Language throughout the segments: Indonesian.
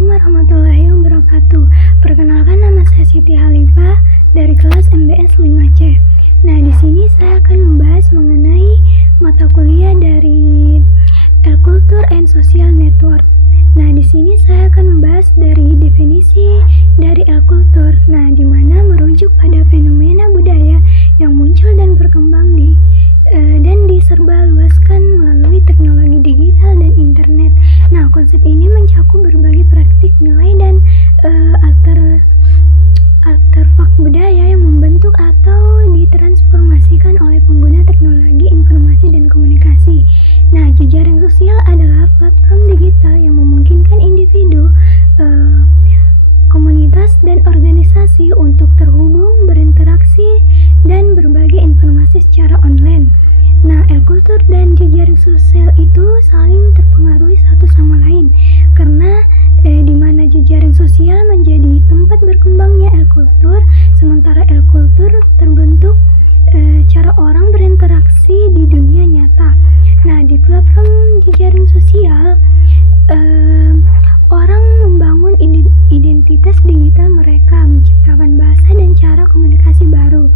Assalamualaikum warahmatullahi wabarakatuh. Perkenalkan, nama saya Siti Halifah dari kelas MBS 5C. Nah, di sini saya akan membahas mengenai mata kuliah dari Culture and Social Network. Nah, di sini saya akan membahas dari definisi dari culture. Nah, di mana merujuk pada fenomena budaya yang muncul dan berkembang dan diserbaluaskan melalui teknologi digital dan internet. Nah, konsep ini mencakup berbagai praktik nilai dan artefak budaya yang membentuk atau ditransformasikan oleh pengguna teknologi informasi dan komunikasi. Nah, jejaring sosial adalah platform digital yang memungkinkan individu, komunitas, dan organisasi untuk terhubung, berinteraksi, dan berbagi informasi secara online. Nah, culture dan jejaring sosial itu saling terpengaruhi satu sama lain karena di mana jejaring sosial menjadi tempat berkembangnya culture, sementara culture terbentuk cara orang berinteraksi di dunia nyata. Nah, di platform jejaring sosial orang membangun identitas digital mereka, menciptakan bahasa dan cara komunikasi baru.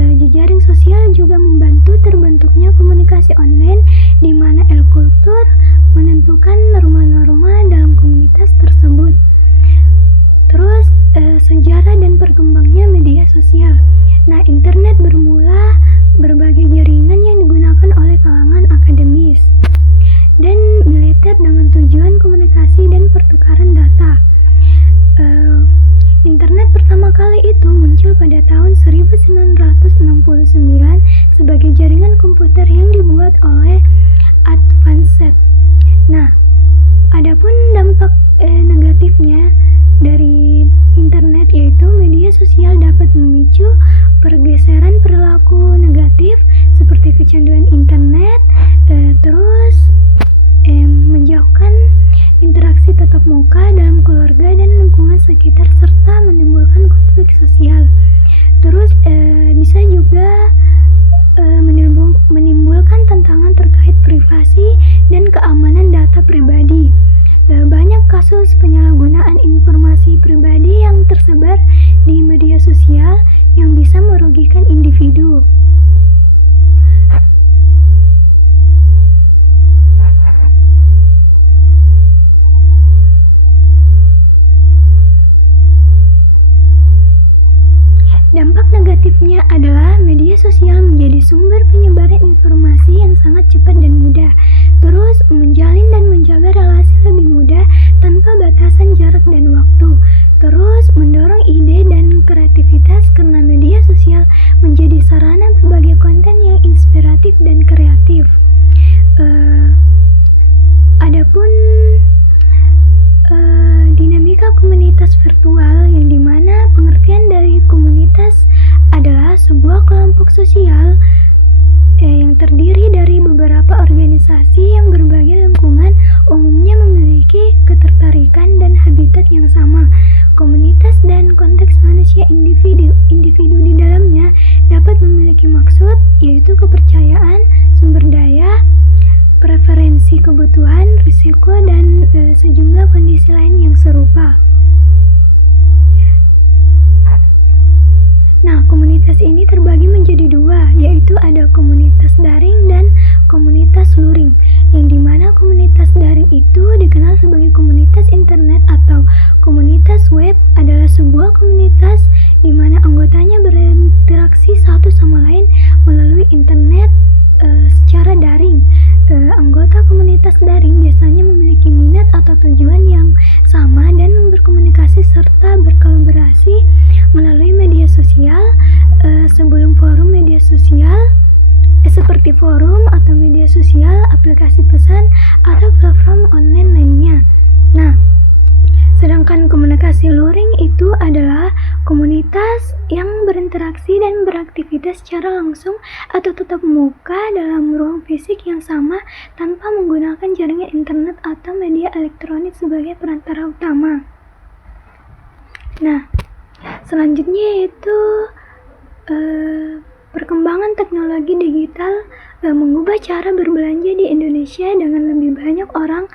Jejaring sosial juga membantu terbentuknya komunikasi online di mana culture menentukan norma-norma dalam komunitas tersebut. Terus sejarah dan berkembangnya media sosial. Nah, internet bermula berbagai jaringan yang digunakan oleh kalangan akademis dan militer dengan tujuan komunikasi dan pertukaran data. Internet pertama kali itu muncul pada tahun 1969 sebagai jaringan komputer yang dibuat oleh Advanced. Nah, adapun dampak negatifnya dari internet yaitu media sosial dapat memicu pergeseran perilaku negatif seperti kecanduan internet, terus menjauhkan interaksi tatap muka dalam keluarga dan lingkungan sekitar serta menimbulkan konflik sosial. Terus bisa juga menimbulkan tantangan terkait privasi dan keamanan data pribadi. Banyak kasus penyalahgunaan informasi pribadi yang tersebar di media sosial yang bisa merugikan individu. Dampak negatifnya adalah media sosial menjadi sumber penyebaran informasi yang sangat cepat dan mudah. Terus menjalin dan menjaga relasi lebih mudah tanpa batasan jarak dan waktu. Terus mendorong ide dan kreativitas karena media sosial menjadi sarana berbagai konten yang inspiratif dan kreatif. Adapun dinamika komunitas virtual yang dimana pengertian dari komunitas adalah sebuah kelompok sosial yang terdiri dari beberapa organisasi yang berbagai lingkungan umumnya memiliki ketertarikan dan habitat yang sama. Komunitas dan konteks manusia individu di dalamnya dapat memiliki maksud yaitu kepercayaan, sumber daya, preferensi kebutuhan, risiko, dan sejumlah kondisi lain yang serupa. Nah, komunitas ini terbagi menjadi dua, yaitu ada komunitas daring dan komunitas luring, yang dimana komunitas daring itu dikenal sebagai komunitas internet atau komunitas web adalah sebuah komunitas di mana anggotanya berinteraksi satu sama lain melalui internet secara daring. Anggota komunitas daring biasanya memiliki minat atau tujuan yang sama dan berkomunikasi serta berkolaborasi melalui media sosial sebelum forum media sosial seperti forum atau media sosial, aplikasi pesan, atau platform online lainnya. Nah, sedangkan komunikasi luring itu adalah komunitas yang berinteraksi dan beraktivitas secara langsung atau tatap muka dalam ruang fisik yang sama tanpa menggunakan jaringan internet atau media elektronik sebagai perantara utama. Nah, selanjutnya yaitu perkembangan teknologi digital mengubah cara berbelanja di Indonesia dengan lebih banyak orang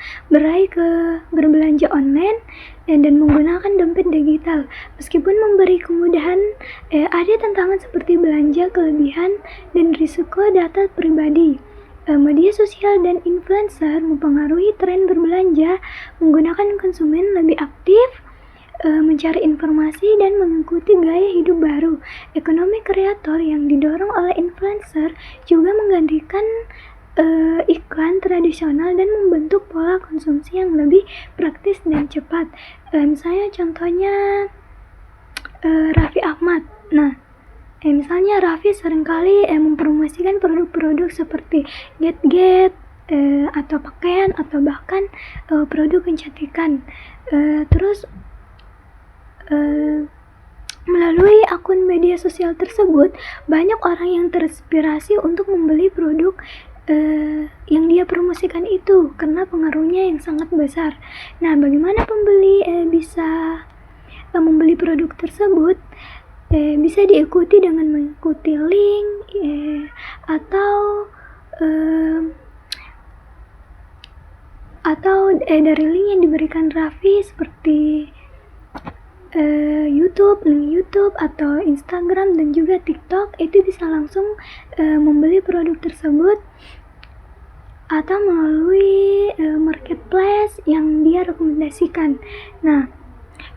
berbelanja online dan menggunakan dompet digital. Meskipun memberi kemudahan, ada tantangan seperti belanja kelebihan dan risiko data pribadi. Media sosial dan influencer mempengaruhi tren berbelanja, menggunakan konsumen lebih aktif, mencari informasi dan mengikuti gaya hidup baru. Ekonomi kreator yang didorong oleh influencer juga menggantikan iklan tradisional dan membentuk pola konsumsi yang lebih praktis dan cepat. Misalnya contohnya Raffi Ahmad. Nah, misalnya Raffi seringkali mempromosikan produk-produk seperti Get atau pakaian atau bahkan produk kecantikan. Terus melalui akun media sosial tersebut, banyak orang yang terinspirasi untuk membeli produk yang dia promosikan itu karena pengaruhnya yang sangat besar. Nah, bagaimana pembeli bisa membeli produk tersebut? Bisa diikuti dengan mengikuti link atau dari link yang diberikan Raffi seperti YouTube, link YouTube atau Instagram dan juga TikTok, itu bisa langsung membeli produk tersebut atau melalui marketplace yang dia rekomendasikan. Nah,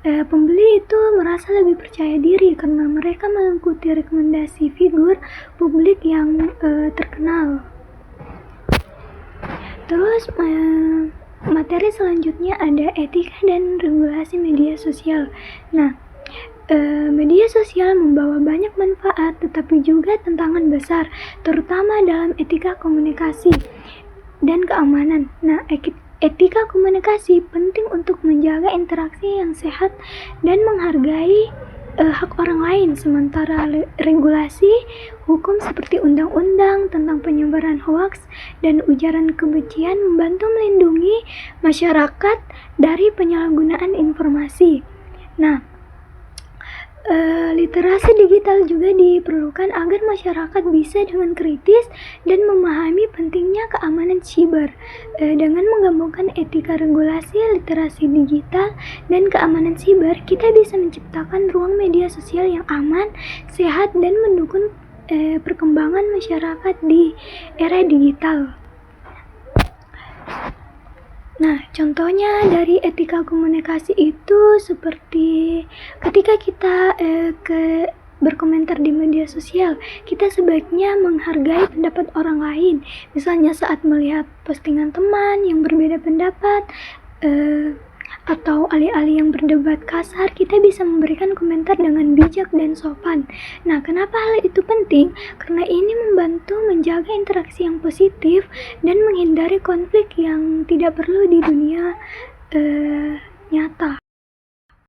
pembeli itu merasa lebih percaya diri karena mereka mengikuti rekomendasi figur publik yang terkenal. Terus materi selanjutnya ada etika dan regulasi media sosial. Nah, media sosial membawa banyak manfaat tetapi juga tantangan besar, terutama dalam etika komunikasi dan keamanan. Nah, etika komunikasi penting untuk menjaga interaksi yang sehat dan menghargai hak orang lain, sementara regulasi hukum seperti undang-undang tentang penyebaran hoaks dan ujaran kebencian membantu melindungi masyarakat dari penyalahgunaan informasi. Nah, literasi digital juga diperlukan agar masyarakat bisa dengan kritis dan memahami pentingnya keamanan siber. Dengan menggabungkan etika regulasi, literasi digital, dan keamanan siber, kita bisa menciptakan ruang media sosial yang aman, sehat, dan mendukung perkembangan masyarakat di era digital. Nah, contohnya dari etika komunikasi itu seperti ketika kita berkomentar di media sosial, kita sebaiknya menghargai pendapat orang lain. Misalnya saat melihat postingan teman yang berbeda pendapat atau alih-alih yang berdebat kasar, kita bisa memberikan komentar dengan bijak dan sopan. Nah, kenapa hal itu penting? Karena ini membantu menjaga interaksi yang positif dan menghindari konflik yang tidak perlu di dunia nyata.